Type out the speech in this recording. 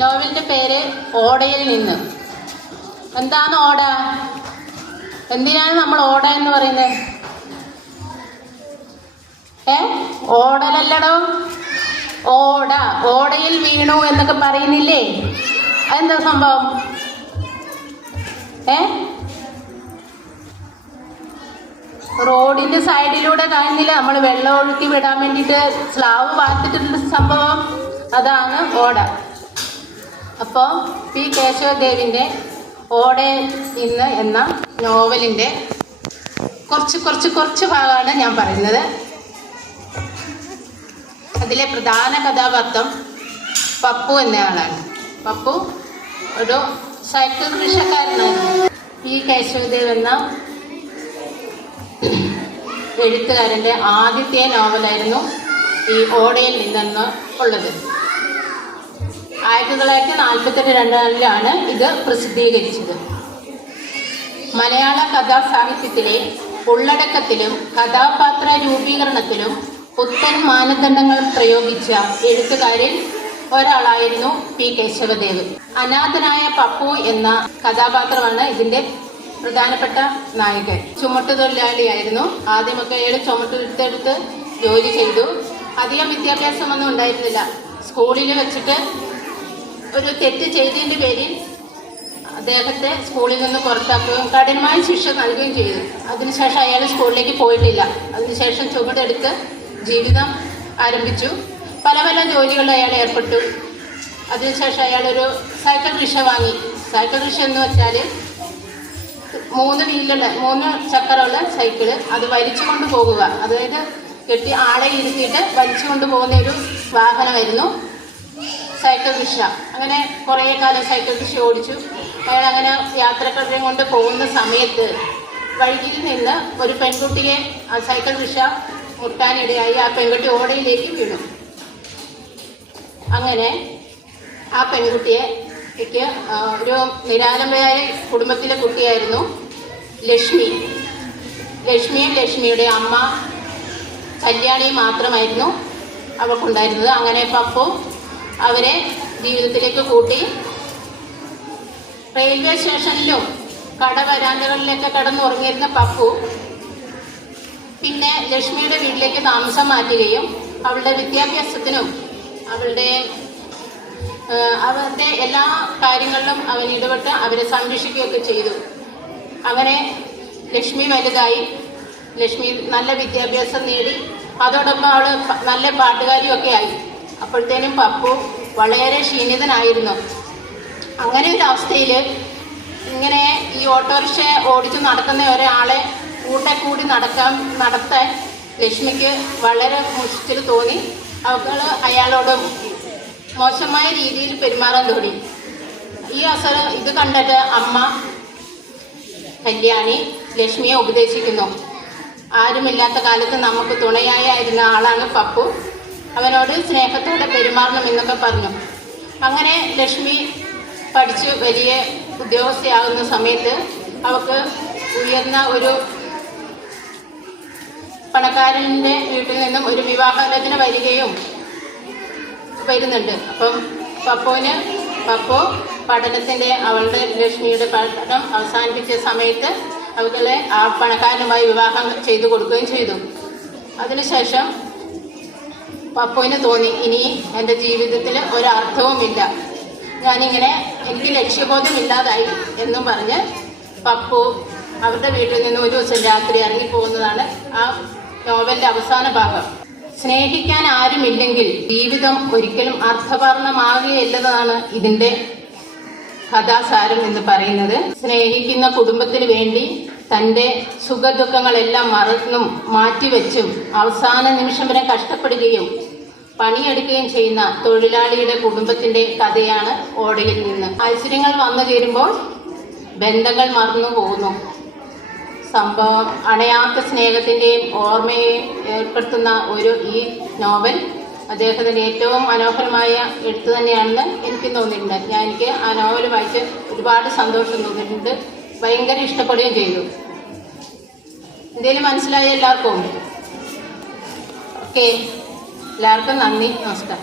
നോവലിന്റെ പേര് ഓടയിൽ നിന്ന്. എന്താണ് ഓട? എന്തിനാണ് നമ്മൾ ഓട എന്ന് പറയുന്നത് ഏ? ഓടലല്ലടോ. ഓട ഓടയിൽ വീണു എന്നൊക്കെ പറയുന്നില്ലേ? അതെന്താ സംഭവം? ഏ? റോഡിന്റെ സൈഡിലൂടെ കാണുന്നില്ല നമ്മൾ വെള്ളം ഒഴുക്കി വിടാൻ വേണ്ടിയിട്ട് സ്ലാവ് വാർത്തിട്ടുള്ള സംഭവം. അതാണ് ഓട. അപ്പോൾ പി കേശവദേവിന്റെ ഓടെ ഇന്ന് എന്ന നോവലിന്റെ കുറച്ച് കുറച്ച് കുറച്ച് ഭാഗമാണ് ഞാൻ പറയുന്നത്. അതിലെ പ്രധാന കഥാപാത്രം പപ്പു എന്നയാളാണ് പപ്പു ഒരു സൈക്കിൾ കൃഷിക്കാരനായിരുന്നു പി കേശവദേവ് എന്ന എഴുത്തുകാരന്റെ ആദ്യത്തെ നോവലായിരുന്നു ഈ ഓടയിൽ നിന്നെന്ന് ഉള്ളത്. ആയിരത്തി തൊള്ളായിരത്തി നാൽപ്പത്തെട്ട് രണ്ടിലാണ് ഇത് പ്രസിദ്ധീകരിച്ചത്. മലയാള കഥാ സാഹിത്യത്തിലെ ഉള്ളടക്കത്തിലും കഥാപാത്ര രൂപീകരണത്തിലും പുത്തൻ മാനദണ്ഡങ്ങൾ പ്രയോഗിച്ച എഴുത്തുകാരിൽ ഒരാളായിരുന്നു പി. കേശവദേവ്. അനാഥനായ പപ്പു എന്ന കഥാപാത്രമാണ് ഇതിന്റെ പ്രധാനപ്പെട്ട നായകൻ. ചുമട്ടുതൊഴിലാളിയായിരുന്നു ആദ്യമൊക്കെ അയാൾ ചുമട്ടെടുത്തെടുത്ത് ജോലി ചെയ്തു. അധികം വിദ്യാഭ്യാസമൊന്നും ഉണ്ടായിരുന്നില്ല. സ്കൂളിൽ വെച്ചിട്ട് ഒരു തെറ്റ് ചെയ്തതിന്റെ പേരിൽ അദ്ദേഹത്തെ സ്കൂളിൽ നിന്ന് പുറത്താക്കുകയും കഠിനമായ ശിക്ഷ നൽകുകയും ചെയ്തു. അതിനുശേഷം അയാൾ സ്കൂളിലേക്ക് പോയിട്ടില്ല. അതിനുശേഷം ചുവടെടുത്ത് ജീവിതം ആരംഭിച്ചു. പല പല ജോലികളിൽ അയാൾ ഏർപ്പെട്ടു. അതിനുശേഷം അയാളൊരു സൈക്കിൾ റിക്ഷ വാങ്ങി. സൈക്കിൾ റിക്ഷ എന്ന് വെച്ചാൽ മൂന്ന് വീലുള്ള മൂന്ന് ചക്രമുള്ള സൈക്കിൾ. അത് വലിച്ചു കൊണ്ട് പോകുക അതായത് കെട്ടി ആളെ ഇരുത്തിയിട്ട് വലിച്ചു കൊണ്ട് പോകുന്ന ഒരു വാഹനമായിരുന്നു. സൈക്കിൾ റിക്ഷ അങ്ങനെ കുറേ കാലം സൈക്കിൾ റിക്ഷ ഓടിച്ചു. അയാൾ അങ്ങനെ യാത്രക്കാരെയും കൊണ്ട് പോകുന്ന സമയത്ത് വഴിയിൽ നിന്ന് ഒരു പെൺകുട്ടിയെ ആ സൈക്കിൾ റിക്ഷ മുട്ടാനിടയായി ആ പെൺകുട്ടി ഓടയിലേക്ക് വീണു. അങ്ങനെ ആ പെൺകുട്ടിയെ എനിക്ക് ഒരു നിരാലംബയായ കുടുംബത്തിലെ കുട്ടിയായിരുന്നു ലക്ഷ്മി. ലക്ഷ്മിയും ലക്ഷ്മിയുടെ അമ്മ കല്യാണിയും മാത്രമായിരുന്നു അവൾക്കുണ്ടായിരുന്നത് അങ്ങനെ പപ്പു അവരെ ജീവിതത്തിലേക്ക് കൂട്ടി. റെയിൽവേ സ്റ്റേഷനിലും കടവരാന്തകളിലൊക്കെ കടന്നുറങ്ങിയിരുന്ന പപ്പു പിന്നെ ലക്ഷ്മിയുടെ വീട്ടിലേക്ക് താമസം മാറ്റുകയും അവളുടെ വിദ്യാഭ്യാസത്തിനും അവളുടെ അവരുടെ എല്ലാ കാര്യങ്ങളിലും അവൻ ഇടപെട്ട് അവരെ സംരക്ഷിക്കുകയൊക്കെ ചെയ്തു. അങ്ങനെ ലക്ഷ്മി വലുതായി ലക്ഷ്മി നല്ല വിദ്യാഭ്യാസം നേടി അതോടൊപ്പം അവൾ നല്ല പാട്ടുകാരിയൊക്കെ ആയി. അപ്പോഴത്തേനും പപ്പു വളരെ ക്ഷീണിതനായിരുന്നു. അങ്ങനെ ഒരു അവസ്ഥയിൽ ഇങ്ങനെ ഈ ഓട്ടോറിക്ഷ ഓടിച്ച് നടക്കുന്ന ഒരാളെ കൂട്ടെ കൂടി നടക്കാൻ നടത്താൻ ലക്ഷ്മിക്ക് വളരെ മുഷ്ടിൽ തോന്നി. അവൾ അയാളോട് മോശമായ രീതിയിൽ പെരുമാറാൻ തുടങ്ങി. ഈ അവസരം ഇത് കണ്ടിട്ട് അമ്മ കല്യാണി ലക്ഷ്മിയെ ഉപദേശിക്കുന്നു. ആരുമില്ലാത്ത കാലത്ത് നമുക്ക് തുണയായി ആയിരുന്ന ആളാണ് പപ്പു. അവനോട് സ്നേഹത്തോടെ പെരുമാറണം എന്നൊക്കെ പറഞ്ഞു. അങ്ങനെ ലക്ഷ്മി പഠിച്ച് വലിയ ഉദ്യോഗസ്ഥയാകുന്ന സമയത്ത് അവൾക്ക് ഉയർന്ന ഒരു പണക്കാരന്റെ വീട്ടിൽ നിന്നും ഒരു വിവാഹത്തിന് വരികയും വരുന്നുണ്ട്. അപ്പം പപ്പോന് പപ്പോ പഠനത്തിന്റെ അവളുടെ ലക്ഷ്മിയുടെ പഠനം അവസാനിപ്പിച്ച സമയത്ത് അവളെ ആ പണക്കാരനുമായി വിവാഹം ചെയ്തു കൊടുക്കുകയും ചെയ്തു. അതിനുശേഷം പപ്പുവിന് തോന്നി. ഇനി എന്റെ ജീവിതത്തിൽ ഒരർത്ഥവുമില്ല. ഞാനിങ്ങനെ എനിക്ക് ലക്ഷ്യബോധമില്ലാതായി എന്നും പറഞ്ഞ് പപ്പു അവരുടെ വീട്ടിൽ നിന്ന് ഒരു ദിവസം രാത്രി ഇറങ്ങി പോകുന്നതാണ് ആ നോവലിന്റെ അവസാന ഭാഗം. സ്നേഹിക്കാൻ ആരുമില്ലെങ്കിൽ ജീവിതം ഒരിക്കലും അർത്ഥപർണമാകുകയല്ലതാണ് ഇതിന്റെ കഥാസാരം എന്ന് പറയുന്നത്. സ്നേഹിക്കുന്ന കുടുംബത്തിന് വേണ്ടി തന്റെ സുഖദുഃഖങ്ങളെല്ലാം മറന്നും മാറ്റിവെച്ചും അവസാന നിമിഷം വരെ കഷ്ടപ്പെടുകയും പണിയെടുക്കുകയും ചെയ്യുന്ന തൊഴിലാളിയുടെ കുടുംബത്തിന്റെ കഥയാണ് ഓടയിൽ നിന്ന്. ഐശ്വര്യങ്ങൾ വന്നു ചേരുമ്പോൾ ബന്ധങ്ങൾ മറന്നു പോകുന്നു. സംഭവം അണയാത്ത സ്നേഹത്തിന്റെയും ഓർമ്മയെ ഏർപ്പെടുത്തുന്ന ഒരു ഈ നോവൽ അദ്ദേഹത്തിന്റെ ഏറ്റവും മനോഹരമായ എഴുത്ത് തന്നെയാണെന്ന് എനിക്ക് തോന്നിയിട്ടുണ്ട്. ഞാൻ എനിക്ക് ആ നോവൽ വായിച്ച് ഒരുപാട് സന്തോഷം തോന്നിയിട്ടുണ്ട്. ഭയങ്കര ഇഷ്ടപ്പെടുകയും ചെയ്തു. എന്തേലും മനസ്സിലായ എല്ലാവർക്കും ഓക്കെ. എല്ലാവർക്കും നന്ദി. നമസ്കാരം.